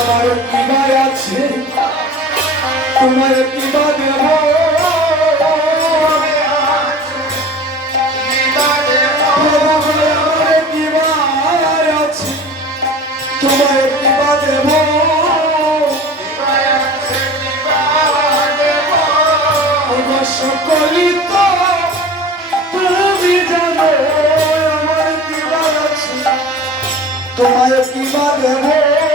আমার কিবা আছে তোমার কিবা দেব আমার কিবা আছে তোমার কিবা দেব আমার সকলি তো তুমি জানো আমার কিবা আছে তোমার কিবা দেব